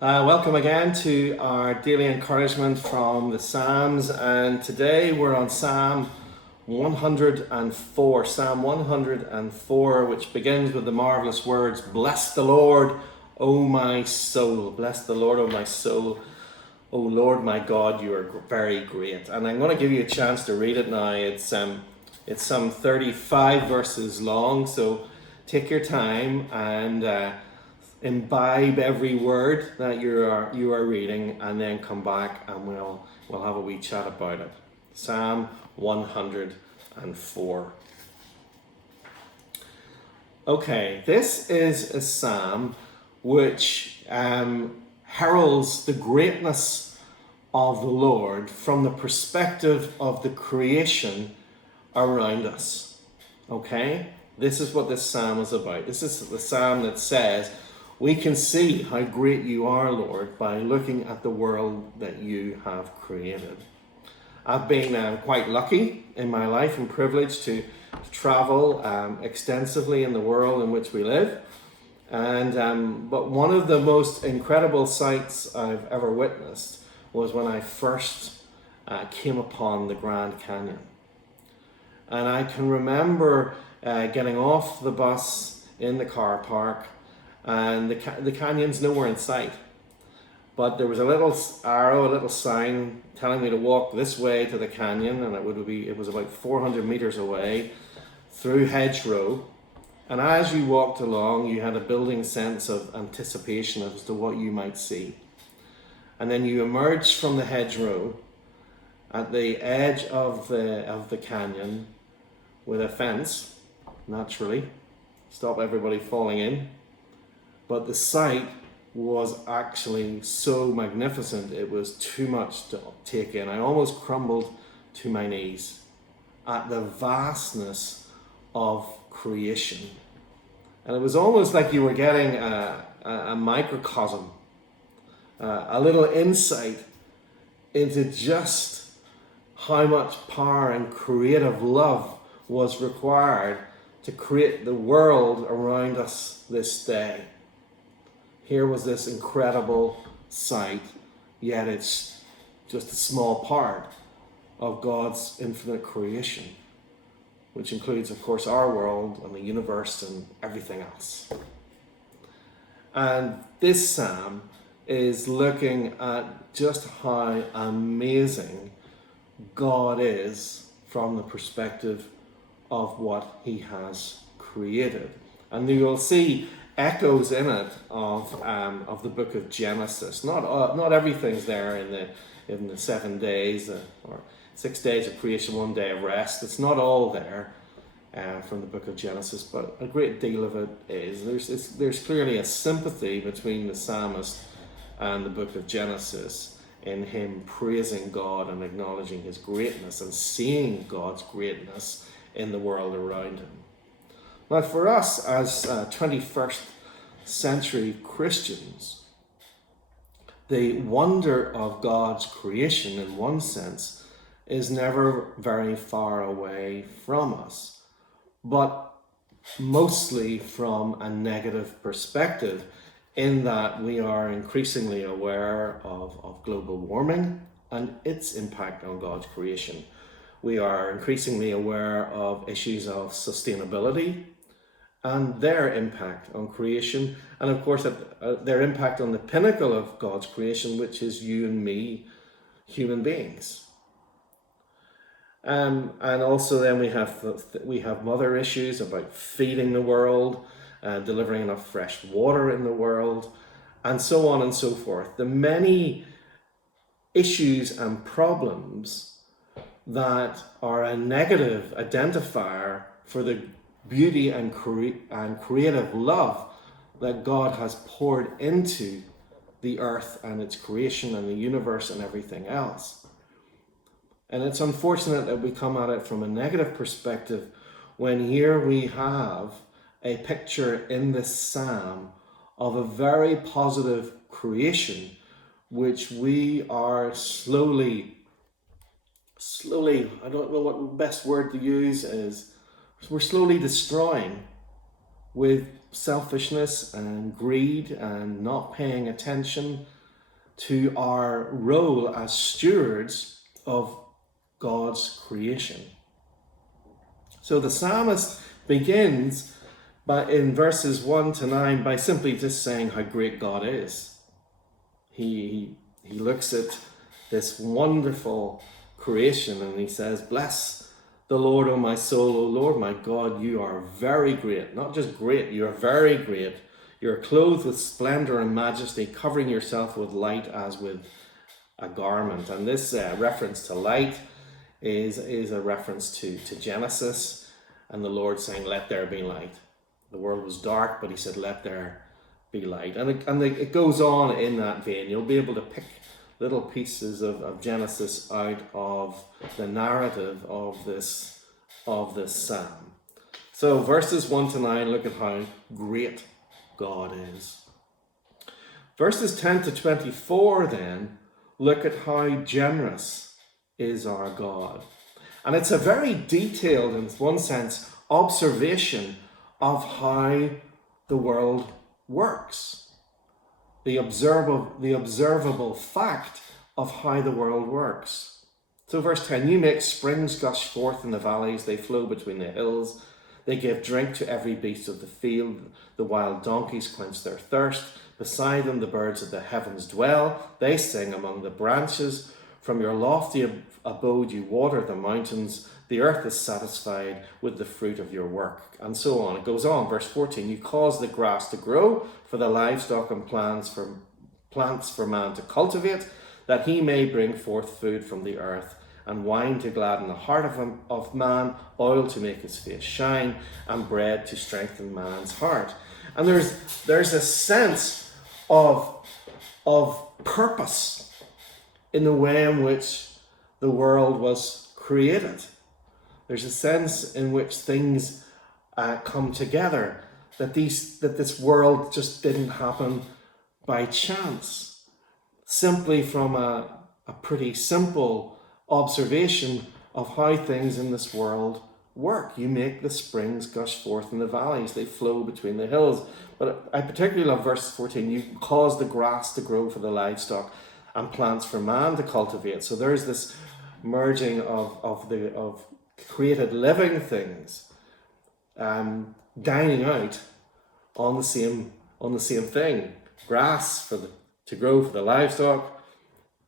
Welcome again to our daily encouragement from the Psalms, and today we're on Psalm 104. Psalm 104, which begins with the marvelous words, "Bless the Lord, O my soul. Bless the Lord, O my soul. O Lord my God, you are very great." And I'm going to give you a chance to read it now. It's some 35 verses long, so take your time and imbibe every word that you are reading, and then come back and we'll have a wee chat about it. Psalm 104. Okay, this is a psalm which heralds the greatness of the Lord from the perspective of the creation around us. Okay, this is what this psalm is about. This is the psalm that says, we can see how great you are, Lord, by looking at the world that you have created. I've been quite lucky in my life and privileged to travel extensively in the world in which we live. But one of the most incredible sights I've ever witnessed was when I first came upon the Grand Canyon. And I can remember getting off the bus in the car park, and the canyon's nowhere in sight. But there was a little arrow, a little sign telling me to walk this way to the canyon, and it was about 400 meters away through hedgerow. And as you walked along, you had a building sense of anticipation as to what you might see. And then you emerged from the hedgerow at the edge of the canyon with a fence, naturally, stop everybody falling in. But the sight was actually so magnificent, it was too much to take in. I almost crumbled to my knees at the vastness of creation. And it was almost like you were getting a microcosm, a little insight into just how much power and creative love was required to create the world around us this day. Here was this incredible sight, yet it's just a small part of God's infinite creation, which includes, of course, our world and the universe and everything else. And this psalm is looking at just how amazing God is from the perspective of what he has created. And you will see echoes in it of the book of Genesis. Not everything's there in the 7 days or 6 days of creation, 1 day of rest. It's not all there from the book of Genesis, but a great deal of it is. There's clearly a sympathy between the psalmist and the book of Genesis in him praising God and acknowledging his greatness and seeing God's greatness in the world around him. Now, for us as 21st century Christians, the wonder of God's creation, in one sense, is never very far away from us, but mostly from a negative perspective, in that we are increasingly aware of global warming and its impact on God's creation. We are increasingly aware of issues of sustainability and their impact on creation, and of course their impact on the pinnacle of God's creation, which is you and me, human beings. And also then we have mother issues about feeding the world, delivering enough fresh water in the world, and so on and so forth. The many issues and problems that are a negative identifier for the beauty and creative love that God has poured into the earth and its creation and the universe and everything else. And it's unfortunate that we come at it from a negative perspective when here we have a picture in this psalm of a very positive creation, which we are slowly, I don't know what the best word to use is, we're slowly destroying with selfishness and greed and not paying attention to our role as stewards of God's creation. So the psalmist begins in verses 1 to 9 by simply just saying how great God is. He looks at this wonderful creation and he says, "Bless the Lord, O my soul, O Lord my God, you are very great." Not just great, you are very great. You're clothed with splendor and majesty, covering yourself with light as with a garment. And this reference to light is a reference to Genesis and the Lord saying, "Let there be light." The world was dark, but he said, "Let there be light." And it goes on in that vein. You'll be able to pick little pieces of Genesis out of the narrative of this psalm. So verses 1 to 9, look at how great God is. Verses 10 to 24 then, look at how generous is our God. And it's a very detailed, in one sense, observation of how the world works. The observable fact of how the world works. So verse 10, "You make springs gush forth in the valleys, they flow between the hills. They give drink to every beast of the field. The wild donkeys quench their thirst. Beside them the birds of the heavens dwell. They sing among the branches. From your lofty abode you water the mountains. The earth is satisfied with the fruit of your work." And so on. It goes on, verse 14. "You cause the grass to grow for the livestock and plants for man to cultivate, that he may bring forth food from the earth, and wine to gladden the heart of man, oil to make his face shine, and bread to strengthen man's heart." And there's a sense of purpose in the way in which the world was created. There's a sense in which things come together, that this world just didn't happen by chance, simply from a pretty simple observation of how things in this world work. You make the springs gush forth in the valleys, they flow between the hills. But I particularly love verse 14. "You cause the grass to grow for the livestock and plants for man to cultivate." So there's this merging of created living things dining out on the same thing. Grass to grow for the livestock,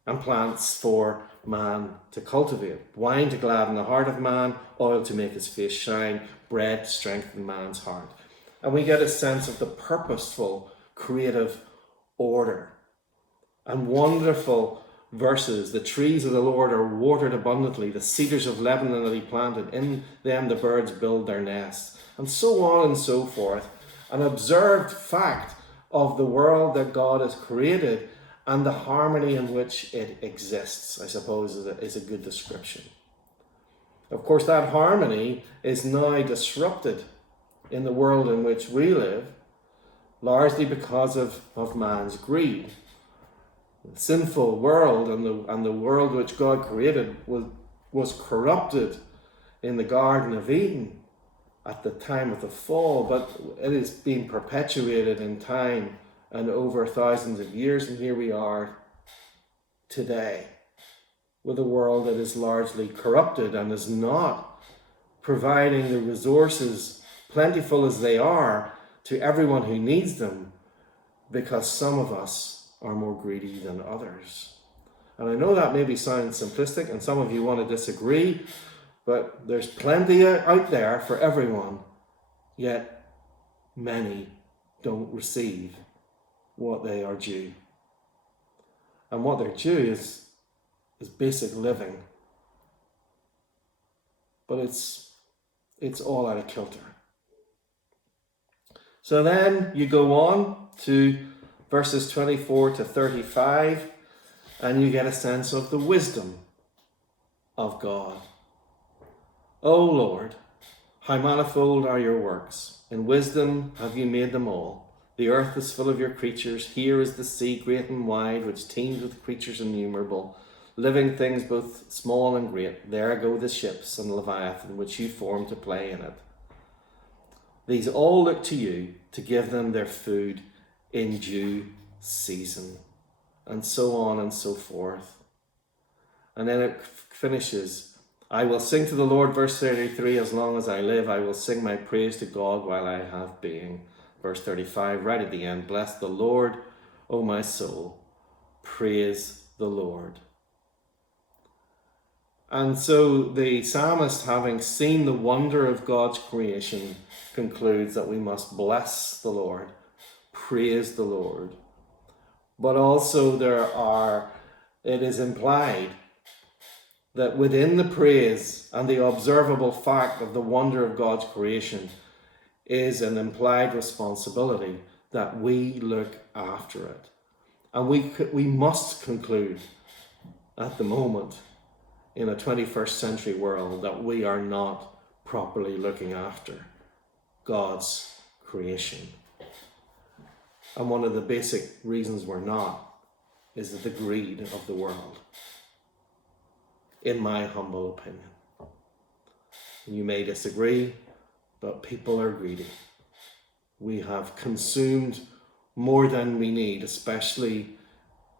and plants for man to cultivate. Wine to gladden the heart of man, oil to make his face shine, bread to strengthen man's heart. And we get a sense of the purposeful, creative order. And wonderful verses. "The trees of the Lord are watered abundantly, the cedars of Lebanon that he planted. In them the birds build their nests." And so on and so forth. An observed fact of the world that God has created and the harmony in which it exists, I suppose, is a good description. Of course, that harmony is now disrupted in the world in which we live, largely because of man's greed. The sinful world and the world which God created was corrupted in the Garden of Eden at the time of the fall, but it is being perpetuated in time and over thousands of years, and here we are today with a world that is largely corrupted and is not providing the resources, plentiful as they are, to everyone who needs them, because some of us are more greedy than others. And I know that maybe sounds simplistic, and some of you want to disagree, but there's plenty out there for everyone, yet many don't receive what they are due. And what they're due is basic living. But it's all out of kilter. So then you go on to verses 24 to 35, and you get a sense of the wisdom of God. "O Lord, how manifold are your works. In wisdom have you made them all. The earth is full of your creatures. Here is the sea, great and wide, which teems with creatures innumerable, living things both small and great. There go the ships and Leviathan, which you formed to play in it." These all look to you to give them their food in due season, and so on and so forth. And then it finishes, I will sing to the Lord, verse 33, as long as I live, I will sing my praise to God while I have being. Verse 35, right at the end, bless the Lord, O my soul, praise the Lord. And so the psalmist, having seen the wonder of God's creation, concludes that we must bless the Lord, praise the Lord. But also it is implied that within the praise and the observable fact of the wonder of God's creation is an implied responsibility that we look after it. And we must conclude at the moment, in a 21st century world, that we are not properly looking after God's creation. And one of the basic reasons we're not is the greed of the world, in my humble opinion. You may disagree, but people are greedy. We have consumed more than we need, especially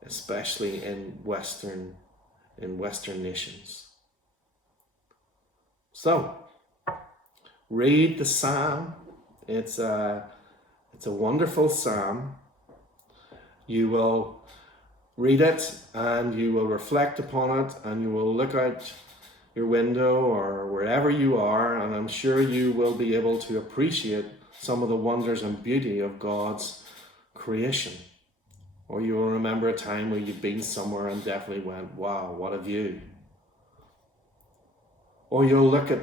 in Western nations. So, read the psalm. It's a wonderful psalm. You will read it and you will reflect upon it, and you will look out your window or wherever you are, and I'm sure you will be able to appreciate some of the wonders and beauty of God's creation. Or you will remember a time where you've been somewhere and definitely went, wow, what a view. Or you'll look at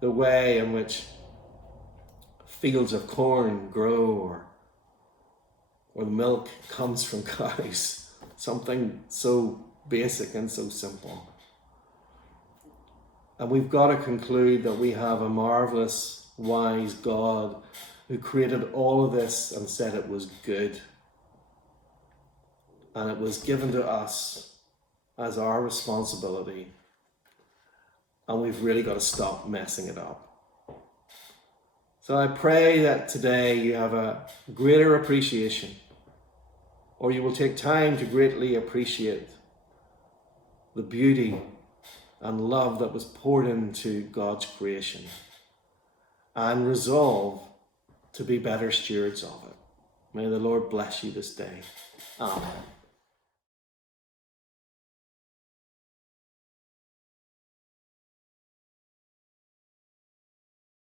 the way in which fields of corn grow, or the milk comes from cows. Something so basic and so simple. And we've got to conclude that we have a marvelous, wise God who created all of this and said it was good. And it was given to us as our responsibility. And we've really got to stop messing it up. So I pray that today you have a greater appreciation, or you will take time to greatly appreciate the beauty and love that was poured into God's creation, and resolve to be better stewards of it. May the Lord bless you this day. Amen.